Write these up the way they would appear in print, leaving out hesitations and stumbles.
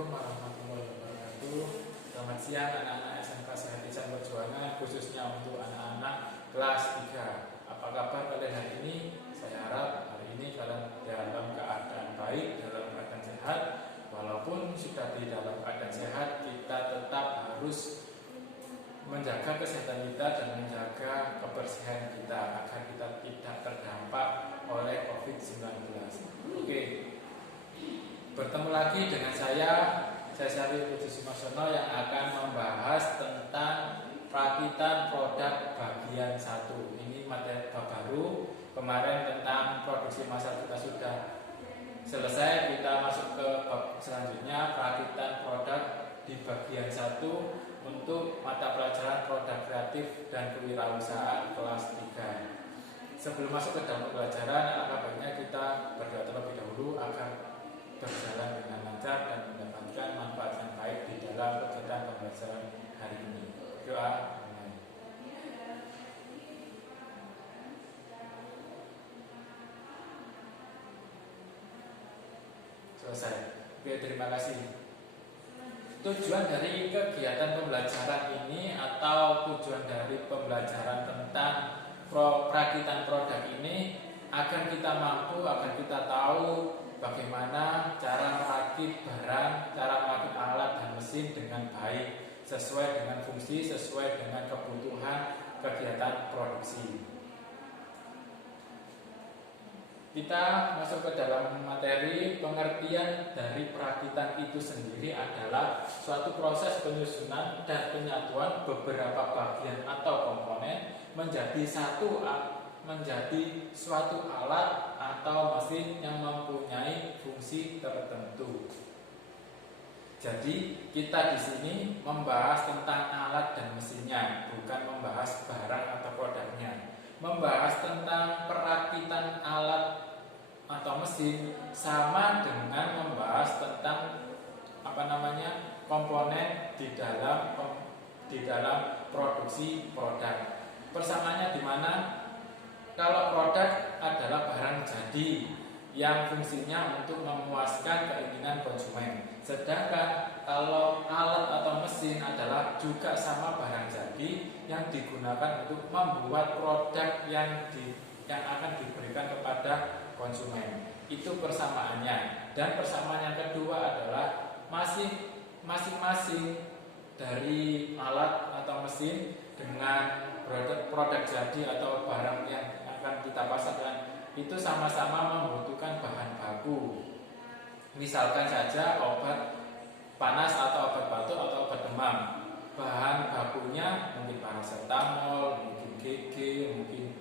Assalamualaikum warahmatullahi wabarakatuh. Selamat siang anak-anak SMK Sehat Ihsan Perjuangan, khususnya untuk anak-anak kelas 3. Apa kabar kalian hari ini? Saya harap hari ini kalian dalam keadaan baik, dalam keadaan sehat. Walaupun sudah di dalam keadaan sehat, kita tetap harus menjaga kesehatan kita dan menjaga kebersihan kita agar kita tidak terdampak oleh COVID-19. Oke. Bertemu lagi dengan saya Syarif Puji Sumarsono yang akan membahas tentang perakitan produk bagian 1. Ini materi baru. Kemarin tentang produksi massal kita sudah selesai. Kita masuk ke bab selanjutnya, perakitan produk di bagian 1 untuk mata pelajaran produk kreatif dan kewirausahaan kelas 3. Sebelum masuk ke dalam pelajaran, alangkah baiknya kita berdoa terlebih dahulu agar berjalan dengan lancar dan mendapatkan manfaat yang baik di dalam kegiatan pembelajaran hari ini. Doa. Selesai. Oke, terima kasih. Tujuan dari kegiatan pembelajaran ini atau tujuan dari pembelajaran tentang perakitan produk ini agar kita mampu, agar kita tahu bagaimana cara merakit barang, cara merakit alat dan mesin dengan baik, sesuai dengan fungsi, sesuai dengan kebutuhan kegiatan produksi. Kita masuk ke dalam materi. Pengertian dari perakitan itu sendiri adalah suatu proses penyusunan dan penyatuan beberapa bagian atau komponen menjadi suatu alat atau mesin yang mempunyai fungsi tertentu. Jadi kita di sini membahas tentang alat dan mesinnya, bukan membahas barang atau produknya. Membahas tentang perakitan alat atau mesin sama dengan membahas tentang komponen di dalam produksi produk. Persamaannya di mana? Kalau produk adalah barang jadi yang fungsinya untuk memuaskan keinginan konsumen. Sedangkan kalau alat atau mesin adalah juga sama barang jadi yang digunakan untuk membuat produk yang akan diberikan kepada konsumen. Itu persamaannya. Dan persamaan yang kedua adalah masing-masing dari alat atau mesin dengan produk jadi atau barang yang akan kita pasarkan itu sama-sama membutuhkan bahan baku. Misalkan saja obat panas atau obat batuk atau obat demam. Bahan bakunya mungkin paracetamol, mungkin GG, mungkin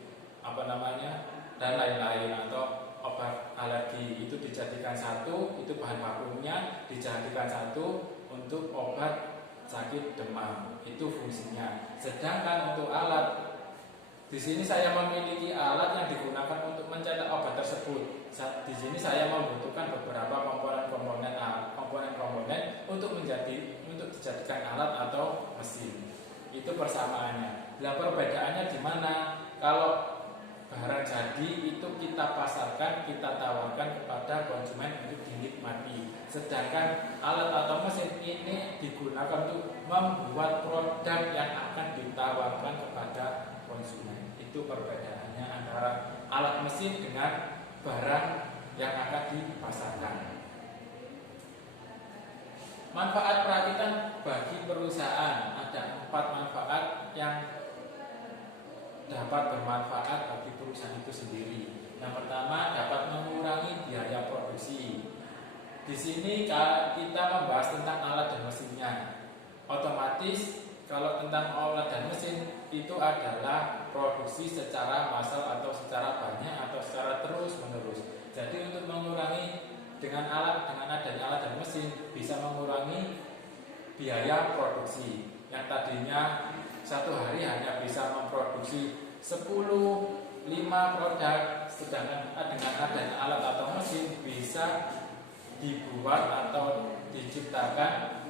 dan lain-lain, atau obat alergi itu dijadikan satu, itu bahan bakunya dijadikan satu untuk obat sakit demam, itu fungsinya. Sedangkan untuk alat, di sini saya memiliki alat yang digunakan untuk mencetak obat tersebut. Di sini saya membutuhkan beberapa komponen untuk dijadikan alat atau mesin. Itu persamaannya. Nah, perbedaannya di mana? Kalau barang jadi itu kita pasarkan, kita tawarkan kepada konsumen untuk dinikmati. Sedangkan alat atau mesin ini digunakan untuk membuat produk yang akan ditawarkan kepada konsumen. Itu perbedaannya antara alat mesin dengan barang yang akan dipasarkan. Manfaat perakitan bagi perusahaan. Ada 4 manfaat yang dapat bermanfaat bagi perusahaan itu sendiri. Yang pertama, dapat mengurangi biaya produksi. Di sini kita membahas tentang alat dan mesinnya. Otomatis kalau tentang alat dan mesin itu adalah produksi secara massal atau secara banyak atau secara terus-menerus. Jadi untuk mengurangi dengan adanya alat dan mesin bisa mengurangi biaya produksi. Yang tadinya satu hari hanya bisa memproduksi 5 produk, sedangkan dengan adanya alat atau mesin bisa dibuat atau diciptakan,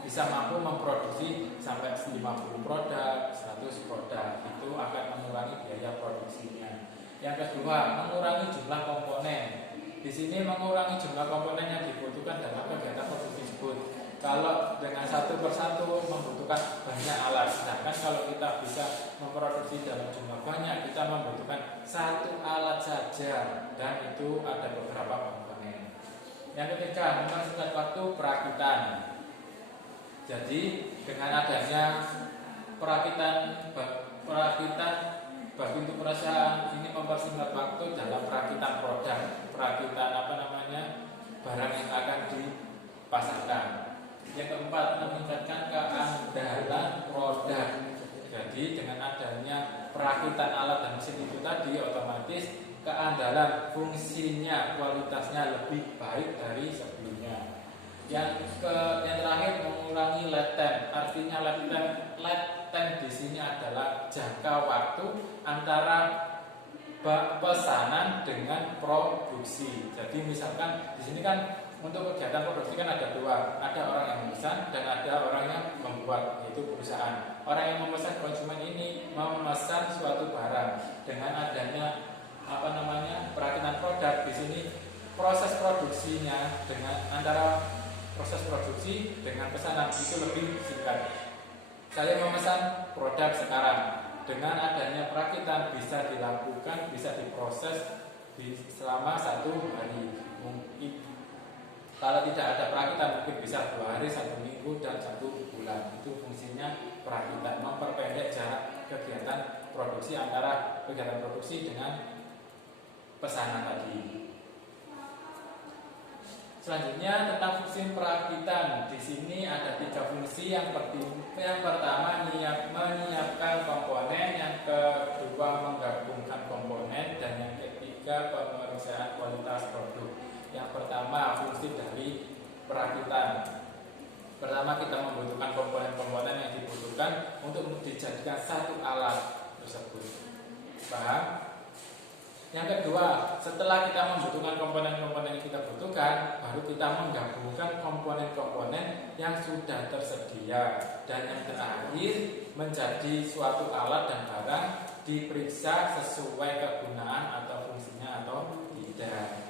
bisa mampu memproduksi sampai 50 produk, 100 produk. Itu akan mengurangi biaya produksinya. Yang kedua, mengurangi jumlah komponen. Di sini mengurangi jumlah komponen yang dibutuhkan dalam kegiatan produksi Kalau dengan satu persatu membutuhkan banyak alat, sedangkan kalau kita bisa memproduksi dalam jumlah banyak, kita membutuhkan satu alat saja, dan itu ada beberapa komponen. Yang ketiga, mempersingkat waktu perakitan. Jadi dengan adanya perakitan bagi untuk perusahaan ini mempersingkat waktu dalam perakitan produk, perakitan barang yang akan dipasarkan. Yang keempat, meningkatkan keandalan produk. Jadi dengan adanya perakitan alat dan mesin itu tadi, otomatis keandalan fungsinya, kualitasnya lebih baik dari sebelumnya. Yang terakhir, mengurangi lead time. Artinya lead time di sini adalah jangka waktu antara pesanan dengan produksi. Jadi misalkan di sini kan untuk kegiatan produksi kan ada dua, ada orang yang memesan dan ada orang yang membuat, yaitu perusahaan. Orang yang memesan, konsumen ini memesan suatu barang. Dengan adanya perakitan produk di sini, proses produksinya dengan antara proses produksi dengan pesanan itu lebih singkat. Saya memesan produk sekarang, dengan adanya perakitan bisa dilakukan, bisa diproses selama 1 hari. Mungkin kalau tidak ada perakitan mungkin bisa 2 hari, 1 minggu, dan 1 bulan. Itu fungsinya perakitan, memperpendek jarak kegiatan produksi antara kegiatan produksi dengan pesanan tadi. Selanjutnya tentang fungsi perakitan. Di sini ada 3 fungsi. Yang pertama menyiapkan komponen, yang kedua menggabungkan komponen, dan yang ketiga pemeriksaan kualitas produk. Yang pertama, fungsi dari perakitan. Pertama, kita membutuhkan komponen-komponen yang dibutuhkan untuk dijadikan satu alat tersebut. Paham? Yang kedua, setelah kita membutuhkan komponen-komponen yang kita butuhkan, baru kita menggabungkan komponen-komponen yang sudah tersedia. Dan yang terakhir, menjadi suatu alat dan barang diperiksa sesuai kegunaan atau fungsinya atau tidak.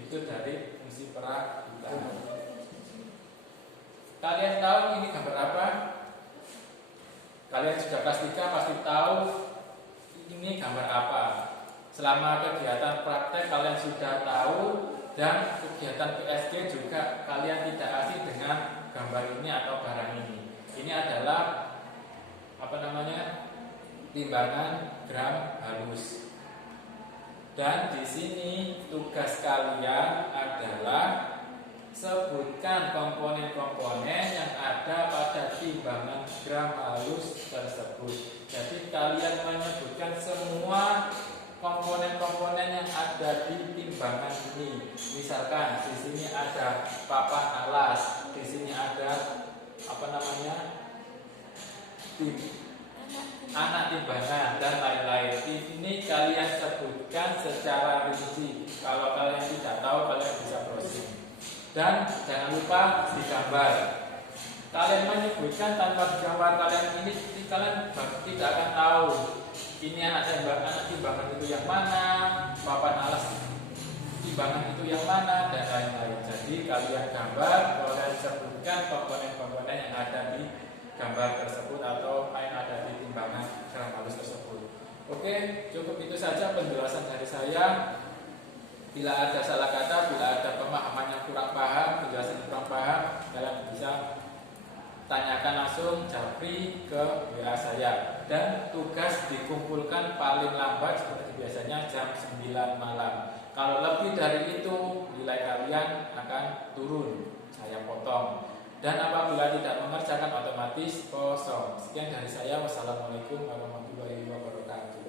Itu dari fungsi perakitan. Kalian tahu ini gambar apa? Kalian sudah kelas 3 pasti tahu ini gambar apa. Selama kegiatan praktek kalian sudah tahu, dan kegiatan PSG juga kalian tidak asing dengan gambar ini atau barang ini. Ini adalah timbangan gram halus. Dan di sini tugas kalian adalah sebutkan komponen-komponen yang ada pada timbangan gram halus tersebut. Jadi kalian menyebutkan semua komponen-komponen yang ada di timbangan ini. Misalkan di sini ada papan alas, di sini ada anak timbangan dan lain-lain. Ini kalian sebutkan secara rinci. Kalau kalian tidak tahu, kalian bisa browsing. Dan jangan lupa digambar. Kalian menyebutkan tanpa digambar, kalian tidak akan tahu ini anak timbangan itu yang mana, papan alas timbangan itu yang mana, dan lain-lain. Jadi kalian gambar, kalian sebutkan komponen-komponen yang ada di gambar tersebut atau yang ada di timbangan gram halus tersebut. Oke, cukup itu saja penjelasan dari saya. Bila ada salah kata, bila ada pemahaman yang kurang paham, penjelasan yang kurang paham, kalian bisa tanyakan langsung japri ke WA saya. Dan tugas dikumpulkan paling lambat seperti biasanya jam 9 malam. Kalau lebih dari itu, nilai kalian akan turun, saya potong. Dan apabila tidak mengerjakan, otomatis kosong. Sekian dari saya. Wassalamualaikum warahmatullahi wabarakatuh.